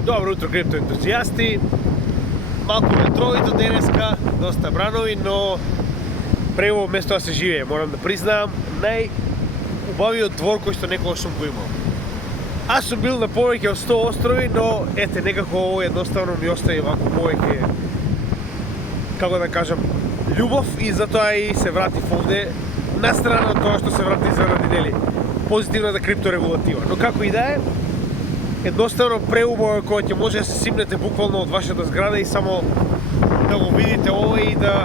Добро утро, криптоентузијасти. Малку ветровито денеска, доста бранови, но прево место да се живее. Морам да признам, најубавиот двор кој што некогаш сум го имал. Аз сум бил на повеќе од 100 острови, но ете, некако ово едноставно ми остави вако повеќе, како да кажам, љубов и затоа и се вратив овде, на страна од тоа што се врати заради нели позитивната крипторегулатива. Но како и да е, едноставно преубаво кога ќе може да се симнете буквално од вашата зграда и само да го видите ова и да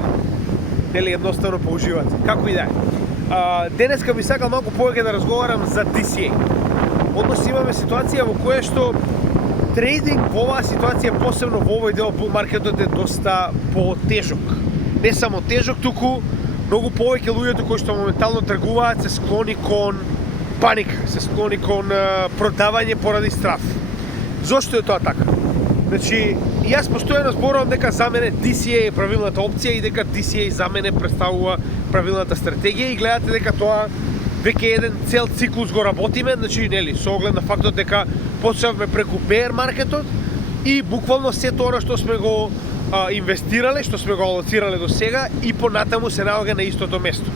нели едноставно поуживате. Како и да е. Денеска би сакал малку повеќе да разговарам за DCA. Односно имаме ситуација во која што трейдинг во оваа ситуација, посебно во овој дел бул маркетот, е доста потежок. Не само тежок, туку многу повеќе луѓето кои што моментално тргуваат се склони кон паника, се склони кон продавање поради страф. Зошто е тоа така? Значи, јас постојано зборувам дека за мене DCA е правилната опција и дека DCA за мене представува правилната стратегија и гледате дека тоа веќе еден цел циклус го работиме, значи нели со оглед на фактот дека почнавме преку bear маркетот и буквално сето она што сме го инвестирале, што сме го алоцирале до сега и понатаму се наоѓа на истото место.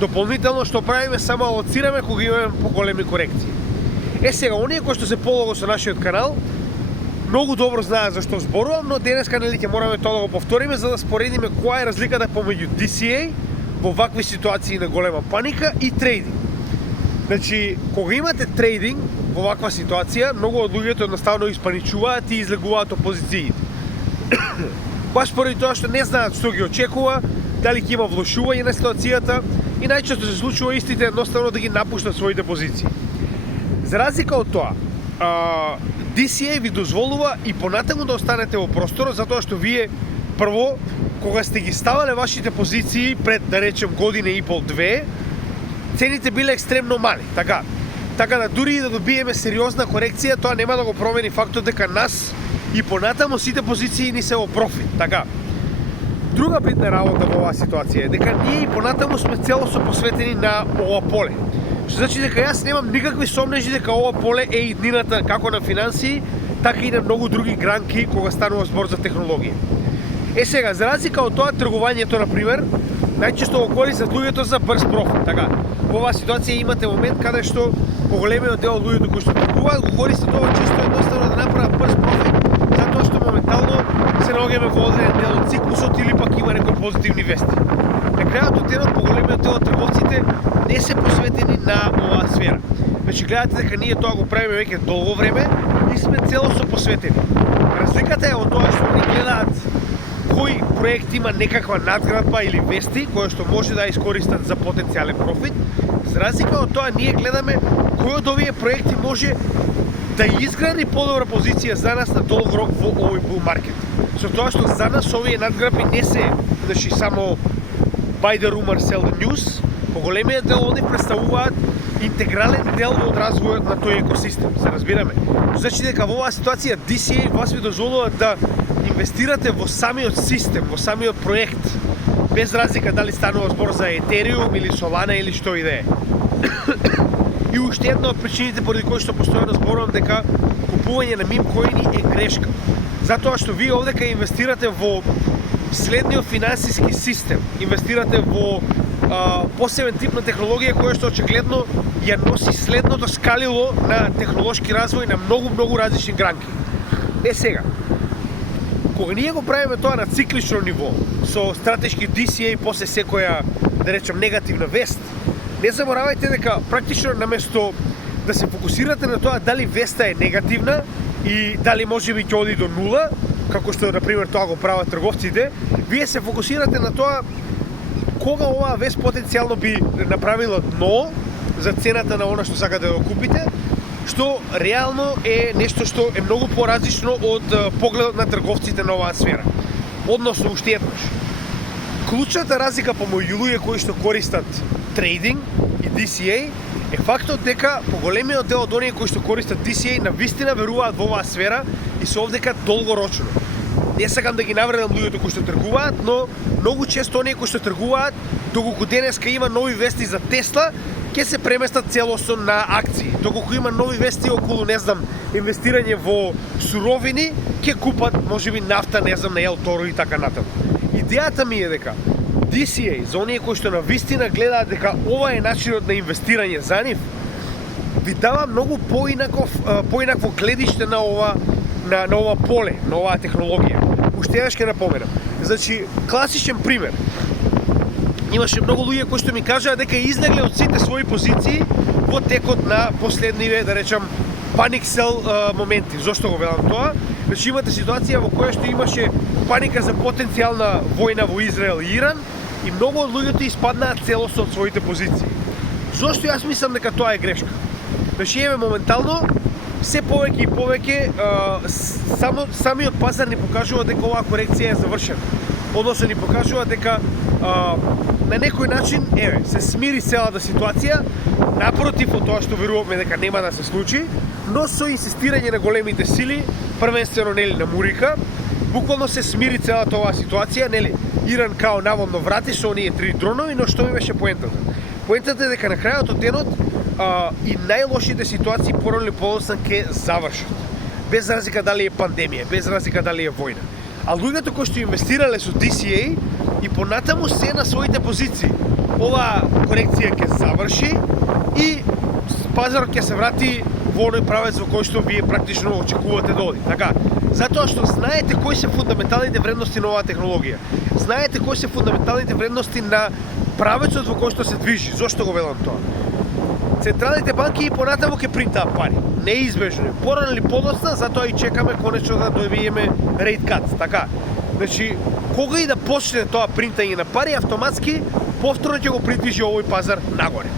Дополнително што правиме, само алоцираме кога имаме поголеми корекции. Сега, оние кои што се полого со нашиот канал, многу добро знаат за што зборувам, но денеска нели ќе мораме тоа да го повториме за да споредиме која е разликата помеѓу DCA во вакви ситуации на голема паника и трейдинг. Значи, кога имате трейдинг во ваква ситуација, многу од луѓето едноставно испаничуваат и излегуваат од позициите. Баш поради тоа што не знаат што ги очекува, дали ќе има влошување на ситуацијата и најчесто се случува истите едноставно да ги напуштат своите позиции. За разлика од тоа, DCA ви дозволува и понатаму да останете во просторот, затоа што вие прво, кога сте ги ставале вашите позиции пред, да речем, година и пол-две, цените биле екстремно мали, така да дури и да добиеме сериозна корекција, тоа нема да го промени фактот дека нас и понатаму сите позиции ни се во профит, така. Друга битна работа во оваа ситуација е дека ние и понатаму сме целосно посветени на ова поле. Што значи дека јас немам никакви сомнежи дека ова поле е иднината како на финансии, така и на многу други гранки кога станува збор за технологија. Сега, за разлика од тоа тргувањето, например, најчесто го користат луѓето за брз профит, така. Во оваа ситуација имате момент каде што поголемиот дел од луѓето кои што тргуваат го користат ова чисто едноставно да направат брз профит, затоа што моментално се наоѓаме во одреден дел од циклусот или пак има некои позитивни вести. На крајот од денот поголемиот дел од трговците не се посветени на оваа сфера. Значи гледате дека ние тоа го правиме веќе долго време и сме целосно посветени. Разликата е од тоа што они гледаат кој проект има некаква надградба или вести која што може да искористат за потенцијален профит. За разлика од тоа ние гледаме кој од овие проекти може да изгради подобра позиција за нас на долг рок во овој бул маркет. Со тоа што за нас овие надградби не се, значи, само buy the rumor, sell the news, поголемиот дел од нив представуваат интегрален дел од развојот на тој екосистем, се разбираме. Значи дека во оваа ситуација DCA вас ви дозволува да инвестирате во самиот систем, во самиот проект, без разлика дали станува збор за Ethereum или Solana или што и да е. И уште една од причините поради кои што постојано зборувам дека купување на мемкоини е грешка. Затоа што вие овдека инвестирате во следниот финансиски систем, инвестирате во посебен тип на технологија која што очигледно ја носи следното скалило на технолошки развој на многу различни гранки. Сега, кога ние го правиме тоа на циклично ниво, со стратешки DCA и после секоја, да речем, негативна вест, не заборавајте дека практично наместо да се фокусирате на тоа дали веста е негативна и дали можеби ќе оди до нула, како што, например, тоа го прават трговците, вие се фокусирате на тоа кога оваа вест потенцијално би направила дно за цената на она што сакате да го купите, што реално е нешто што е многу поразлично од погледот на трговците на оваа сфера. Односно, уште еднаш, клучната разлика помеѓу луѓе кои што користат трейдинг и DCA е фактот дека поголемиот дел од оние кои што користат DCA навистина веруваат во оваа сфера и се овдека долгорочно. Не сакам да ги навредам луѓето кои што тргуваат, но многу често оние кои што тргуваат, доколку денеска има нови вести за Тесла, ќе се преместат целосно на акции. Доколку има нови вести околу, не знам, инвестирање во суровини, ќе купат можеби нафта, не знам, на Ел Торо и така натаму. Идејата ми е дека DCA, за оние кои што на вистина гледаат дека ова е начинот на инвестирање за нив, ви дава многу поинакво гледиште на ова поле, на оваа технологија. Уште еднаш ќе напоменам. Значи, класичен пример. Имаше многу луѓе кои што ми кажаа дека излегле од сите своји позиции во текот на последниве, да речам, паник сел моменти. Зошто го велам тоа? Значи имате ситуација во која што имаше паника за потенцијална војна во Израел и Иран и многу од луѓето испаднаат целосно од своите позиции. Зошто јас мислам дека тоа е грешка? Значи еве моментално се повеќе и повеќе самиот пазар ни покажува дека оваа корекција е завршена. Односно ни покажува дека на некој начин се смири целата ситуација, напротив од тоа што веруваме дека нема да се случи, но со инсистирање на големите сили, првенствено на Мурика, буквално се смири целата оваа ситуација, Иран као наводно врати со оние 3 дронови, но што ми беше поентата? Поентата е дека на крајот од денот и најлошите ситуации порано или подоцна ќе завршат. Без разлика дали е пандемија, без разлика дали е војна. А луѓето кои што инвестирале со DCA и понатаму се на своите позиции. Оваа корекција ќе заврши и пазарот ќе се врати во оној правец во кој што вие практично очекувате да оди. Така, затоа што знаете кои се фундаменталните вредности на оваа технологија. Знаете кои се фундаменталните вредности на правецот во кој што се движи. Зошто го велам тоа? Централните банки и понатаму ќе принтаат пари. Неизбежно. Порано или подоцна, затоа и чекаме конечно да добиеме rate cut. Така. Значи, кога и да почне тоа принтање на пари, автоматски повторно ќе го придвижи овој пазар нагоре.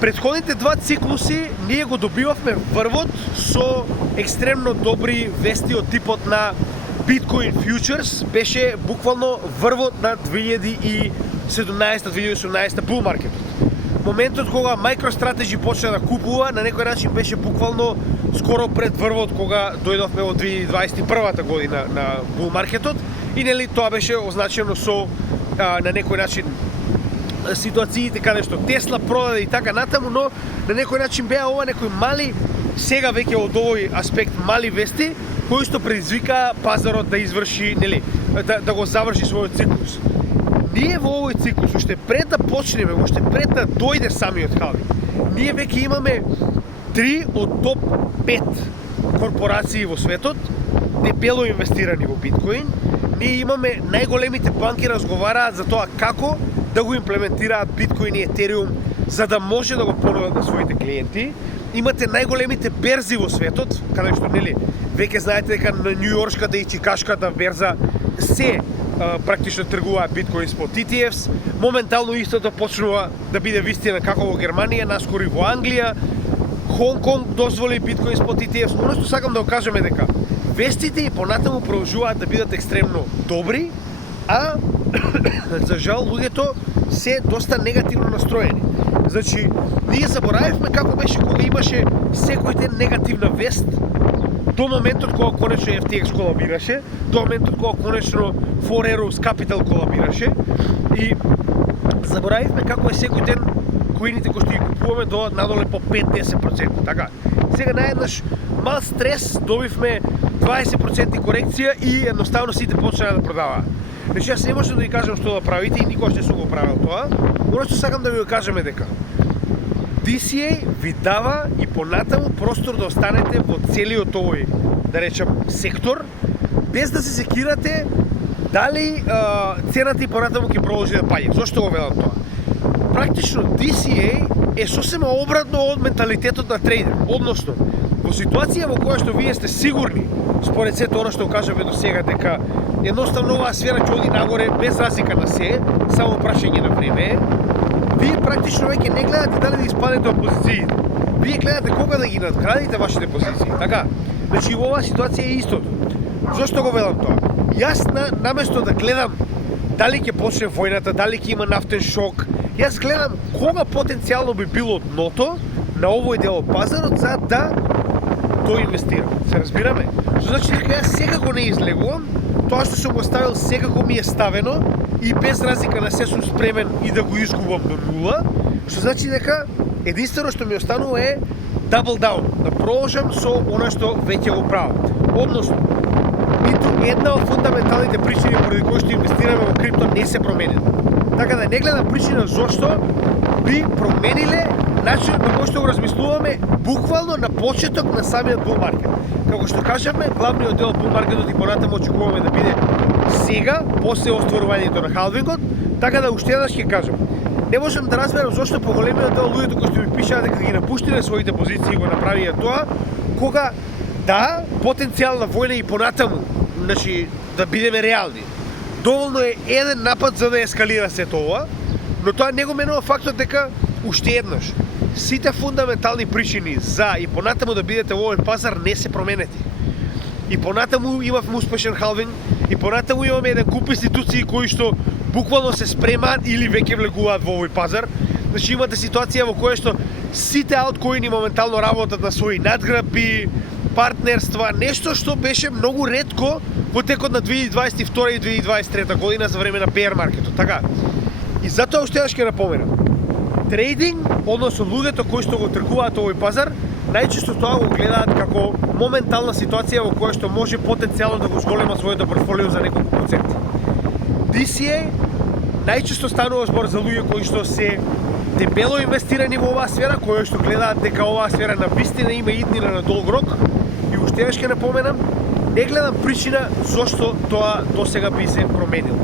Претходните два циклуси ние го добивавме врвот со екстремно добри вести од типот на Bitcoin Futures, беше буквално врвот на 2017-2018 bull маркетот. Моментот кога MicroStrategy почна да купува, на некој начин беше буквално скоро пред врвот кога дојдовме од 2021 година на bull маркетот и тоа беше означено со на некој начин ситуациите каде што Тесла продаде и така натаму, но на некој начин беа ова некои мали, сега веќе од овој аспект мали вести кои што предизвика пазарот да изврши, да го заврши својот циклус. Ние во овој циклус, уште пред да почнеме, уште пред да дојде самиот халвинг, ние веќе имаме 3 од топ 5 корпорации во светот дебело инвестирани во биткоин. Ние имаме најголемите банки разговараат за тоа како да го имплементираат биткоин и етериум за да може да го понудат на своите клиенти. Имате најголемите берзи во светот, каде што веќе знаете дека на Њујоршката и Чикашката берза се практично тргуваат биткоин спот ETFs. Моментално истото почнува да биде вистина како во Германија, наскоро и во Англија. Хонг-Конг дозволи биткоин спот ETFs. Оно што сакам да го кажеме дека вестите и понатаму продолжуваат да бидат екстремно добри, а за жал луѓето се доста негативно настроени. Значи, ние заборавивме како беше кога имаше секој ден негативна вест до моментот кога конечно FTX колабираше, до моментот кога конечно Foreros Capital колабираше и заборавивме како е секој ден коините кои што ги купуваме до надоле по 5-10%. Така, сега наеднаш мал стрес, добивме 20% корекција и едноставно сите почнаа да продаваат. Значи јас не можам да ви кажам што да правите и никогаш не сум го правил тоа. Оно што сакам да ви го кажеме дека DCA ви дава и понатаму простор да останете во целиот овој, да речам, сектор, без да се секирате дали цената и понатаму ќе продолжи да паѓа. Зошто го велам тоа? Практично DCA е сосема обратно од менталитетот на трейдер. Односно, во ситуација во која што вие сте сигурни, според сето оно што кажаме до сега, дека едноставно оваа сфера ќе оди нагоре без разлика на се, само прашање на време, вие практично веќе не гледате дали да испадете од позициите. Вие гледате кога да ги надградите вашите позиции. Така, значи во оваа ситуација е истото. Зошто го велам тоа? Јас наместо да гледам дали ќе почне војната, дали ќе има нафтен шок, јас гледам кога потенцијално би било дното на овој дел од пазарот за да доинвестирам. Се разбираме? Што значи дека јас секако не излегувам, тоа што сум го ставил секако ми е ставено и без разлика на се сум спремен и да го изгубам до нула, Што значи дека единствено што ми останува е double down, да продолжам со она што веќе го правам. Односно, ниту една од фундаменталните причини поради кои што инвестираме во крипто не се променила. Така да не гледам причина зошто би промениле начинот на кој што го размислуваме буквално на почеток на самиот bull market. Како што кажавме, главниот дел од bull marketот и понатаму очекуваме да биде сега, после остварувањето на халвингот, така да уште еднаш ќе кажам. Не можам да разберам зошто поголемиот дел луѓето кои што ми пишаат дека ги напуштиле своите позиции и го направија тоа, кога да, потенцијална војна и понатаму, значи да бидеме реални. Доволно е еден напад за да ескалира сето ова, но тоа не го менува фактот дека уште еднаш сите фундаментални причини за и понатаму да бидете во овој пазар не се променети. И понатаму имавме успешен халвинг, и понатаму имаме еден куп институции кои што буквално се спремаат или веќе влегуваат во овој пазар. Значи имате ситуација во која што сите алткоини моментално работат на своји надграбби, партнерства, нешто што беше многу ретко во текот на 2022 и 2023 година за време на bear маркетот, така. И затоа уште еднаш ќе напоменам. Трейдинг, односно луѓето кои што го тргуваат овој пазар, најчесто тоа го гледаат како моментална ситуација во која што може потенцијално да го зголема своето портфолио за неколку проценти. DCA најчесто станува збор за луѓе кои што се дебело инвестирани во оваа сфера, кои што гледаат дека оваа сфера на вистина има иднина на долг рок. И уште еднаш ќе напоменам, не гледам причина зошто тоа досега би се променило.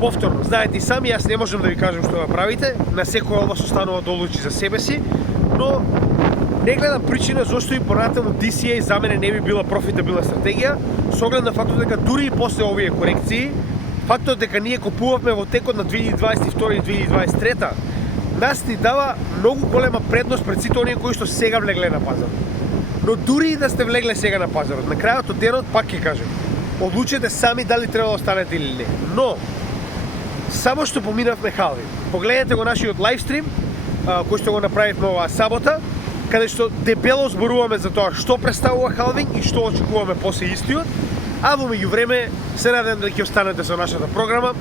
Повторно, знаете и сами, јас не можам да ви кажам што да правите, на секој од вас останува да одлучи за себе си, но не гледам причина зошто и понатаму DCA за мене не би била профитабилна стратегија, со оглед на фактот дека дури и после овие корекции, фактот дека ние купувавме во текот на 2022 и 2023, нас ни дава многу голема предност пред сите оние кои што сега влегле на пазарот. Но дури и да сте влегле сега на пазарот, на крајот од денот пак ќе кажем, одлучете сами дали треба да останете или не. Но само што поминавме халвинг, погледнете го нашиот лайвстрим кој што го направивме оваа сабота, каде што дебело зборуваме за тоа што представува халвинг и што очекуваме после истиот, а во меѓувреме се надевам да ќе останете со нашата програма.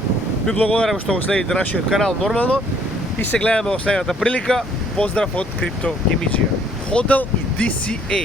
Ви благодарам што го следите нашиот канал нормално и се гледаме во следната прилика. Поздрав од Крипто Гемиџија. Hodl и DCA.